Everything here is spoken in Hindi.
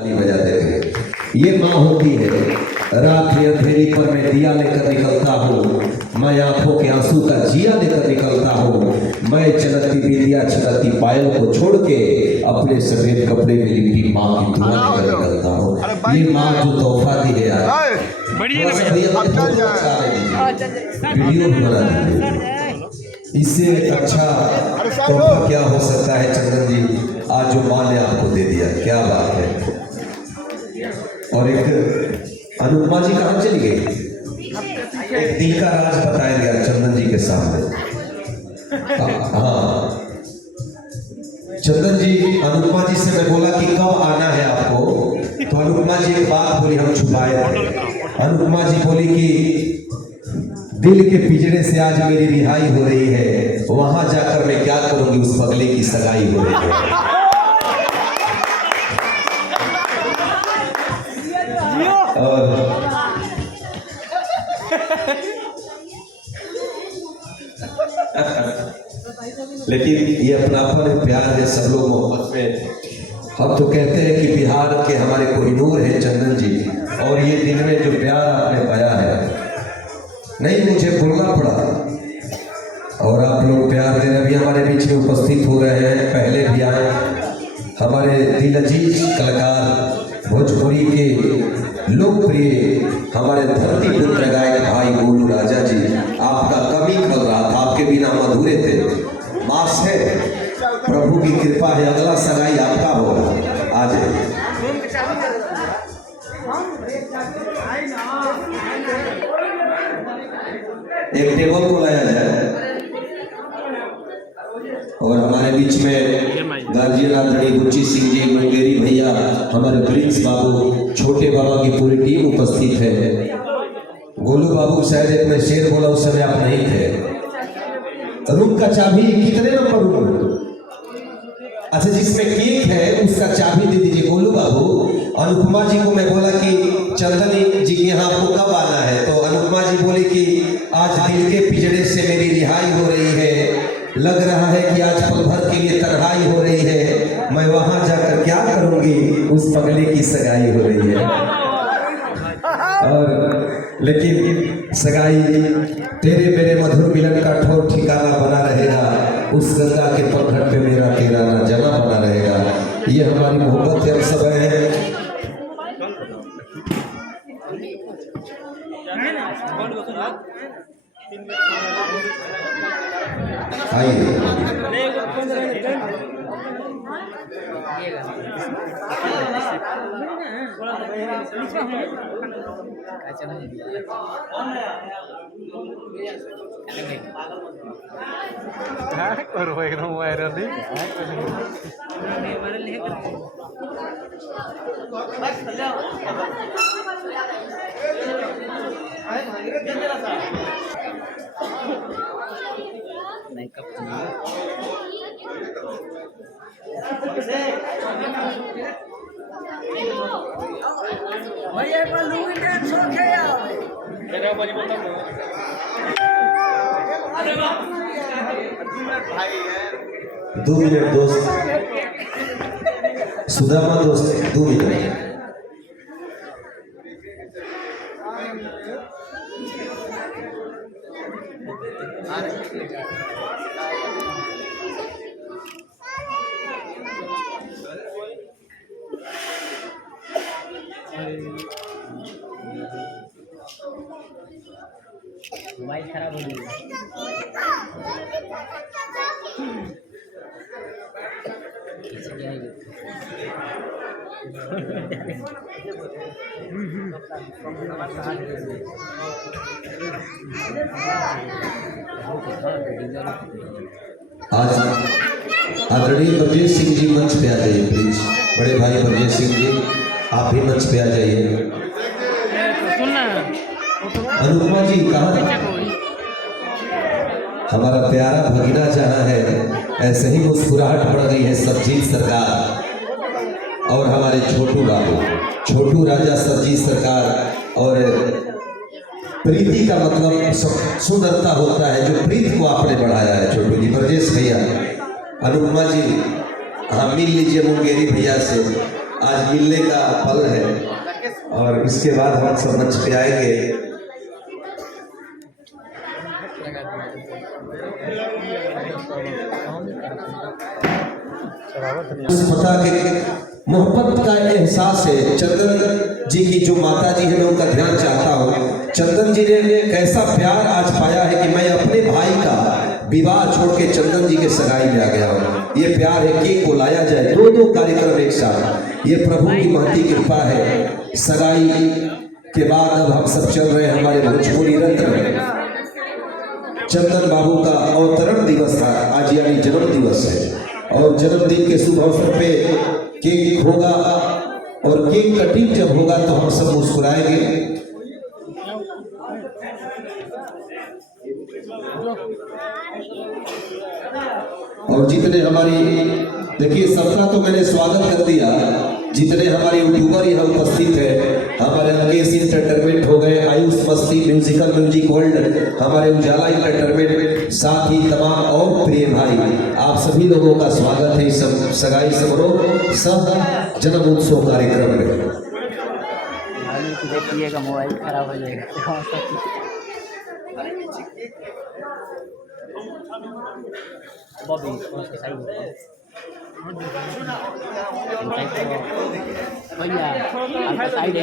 ताली बजाते थे। ये माँ होती है। रात की अंधेरी पर मैं दिया लेकर निकलता हूँ, मैं आंखों के आंसू का जिया लेकर निकलता हूँ, मैं चलती बिंदिया चलती पायल को छोड़ के अपने सफेद कपड़े में लिपटी माँ की दुआ लेकर निकलता हूँ। ये माँ जो तोहफा दी है यार, वीडियो भी बना दीजिए। इससे अच्छा तोहफा क्या हो सकता है चंदन जी, आज जो माँ ने आपको दे दिया, क्या बात है। और एक अनुपमा जी कहाँ चली गई? एक दिल का राज बताया गया चंदन जी के सामने। हाँ चंदन जी, अनुपमा जी से मैं बोला कि कब आना है आपको, तो अनुपमा जी एक बात बोली, हम छुपाए थे। अनुपमा जी बोली कि दिल के पिंजरे से आज मेरी रिहाई हो रही है, वहां जाकर मैं क्या करूंगी, उस पगले की सगाई हो रही है। और लेकिन ये अपनापन प्यार है, सब लोग मोहब्बत में। हम तो कहते हैं कि बिहार के हमारे कोहिनूर है चंदन जी, और ये दिन में जो प्यार आपने पाया है, नहीं मुझे बोलना पड़ा, और आप लोग प्यार देने भी हमारे बीच में उपस्थित हो रहे हैं, पहले भी आए। हमारे दिल अजीज कलाकार भोजपुरी के लोकप्रिय हमारे धरती पुत्र गायक भाई गोलू राजा जी, आपका कमी खल रहा था, आपके बिना अधूरे थे। मास है, प्रभु की कृपा है, अगला सगाई आपका होगा। आज एक टेबल को लाया जाए, और हमारे बीच में गार्जियन आदरणीय गुच्ची सिंह जी, मुंगेरी भैया, हमारे प्रिंस बाबू, छोटे बाबा की पूरी टीम उपस्थित है। गोलू बाबू शायद एक में शेर बोला, उस समय आप नहीं थे। रूम का चाबी कितने नंबर रूम? अच्छा, जिसमें केक है उसका चाबी दे दीजिए गोलू बाबू। अनुपमा जी को मैं बोला कि चंदन जी यहाँ आपको कब आना है, तो अनुपमा जी बोली कि आज दिल के पिंजरे से मेरी रिहाई हो रही है, लग रहा है कि आज पल भर के लिए तन्हाई हो रही है, मैं वहां जाकर क्या करूंगी, उस पगले की सगाई हो रही है। और लेकिन सगाई तेरे मेरे मधुर मिलन का ठोर ठिकाना बना रहेगा, उस गंगा के पलघट पे मेरा तेरा ना जना बना रहेगा। ये हमारी मोहब्बत हम सब है। करो एकदम वायरल नहीं। दो मिनट दोस्त, सुदामा दोस्त, 2 मिनट। मोबाइल खराब हो गया। आज आदरणीय ब्रजेश सिंह जी मंच पे आ जाइए प्लीज। बड़े भाई ब्रजेश सिंह जी, आप भी मंच पे आ जाइए। अनुपमा जी कहाँ? हमारा प्यारा भगीना जहाँ है, ऐसे ही मुस्कुराहट बढ़ गई है सरजीत सरकार और हमारे छोटू बाबू, छोटू राजा सरजीत सरकार। और प्रीति का मतलब सुंदरता होता है, जो प्रीत को आपने बढ़ाया है छोटू जी। ब्रजेश भैया, अनुपमा जी, हाँ मिल लीजिए मुंगेरी भैया से। आज मिलने का पल है और इसके बाद हम सब मंच पे आएंगे। पता कि मोहब्बत का एहसास है। चंदन जी की जो माता जी है मैं उनका ध्यान चाहता हूँ। चंदन जी ने कैसा प्यार आज पाया है कि मैं अपने भाई का विवाह छोड़ के चंदन जी के सगाई में आ गया हूँ। ये प्यार है। केक को लाया जाए, दो कार्यक्रम एक साथ, ये प्रभु की महती कृपा है। सगाई के बाद अब हम सब चल रहे हैं हमारे भोजपुरी रत्न में। चंदन बाबू का अवतरण दिवस था आज, यानी जन्म दिवस है और जन्मदिन के शुभ अवसर पे केक होगा और केक कटिंग जब होगा तो हम सब मुस्कुराएंगे। और जितने हमारी, देखिए सबका तो मैंने स्वागत कर दिया, जितने हमारे यूट्यूबर यहाँ उपस्थित है, हमारे अंकेश इंटरटेनमेंट हो गए, आयुष मस्ती म्यूजिकल म्यूजिक वर्ल्ड, हमारे उजाला इंटरटेनमेंट, साथ ही तमाम और प्रिय भाई, आप सभी लोगों का स्वागत है इस सगाई समारोह सब जन्म उत्सव कार्यक्रम में। देखिएगा मोबाइल खराब हो जाएगा। बॉबी भैया साइड